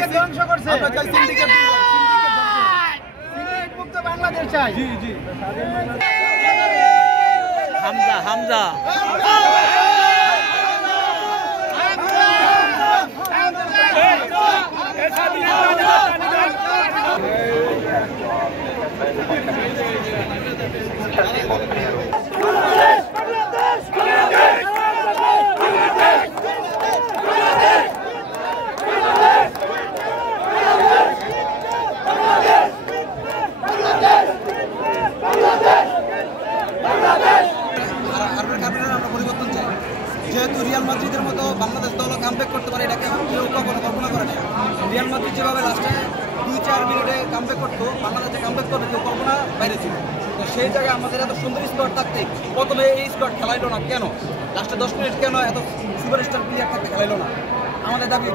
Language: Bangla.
সিন্ডিকেট ধ্বংস করছে। আমরা চাই সিন্ডিকেট মুক্ত বাংলাদেশ চাই। জি জি। হামজা হামজা পরিবর্তন চাই। যেহেতু রিয়াল মাদ্রিদের মতো বাংলাদেশ দল কামব্যাক করতে পারে, এটাকে কেউ কখনো কল্পনা করে না। রিয়াল মাদ্রিদ যেভাবে লাস্টে 2-4 মিনিটে কামব্যাক করতো, বাংলাদেশে কামব্যাক করবে কেউ কল্পনা বাইরে ছিল। তো সেই জায়গায় আমাদের এত সুন্দর স্কোয়াড থাকতে প্রথমে এই স্কোয়াড খেলাইলো না কেন? লাস্টে 10 মিনিট কেন এত সুপারস্টার প্লেয়ার থাকতে খেলাইলো না? আমাদের দাবি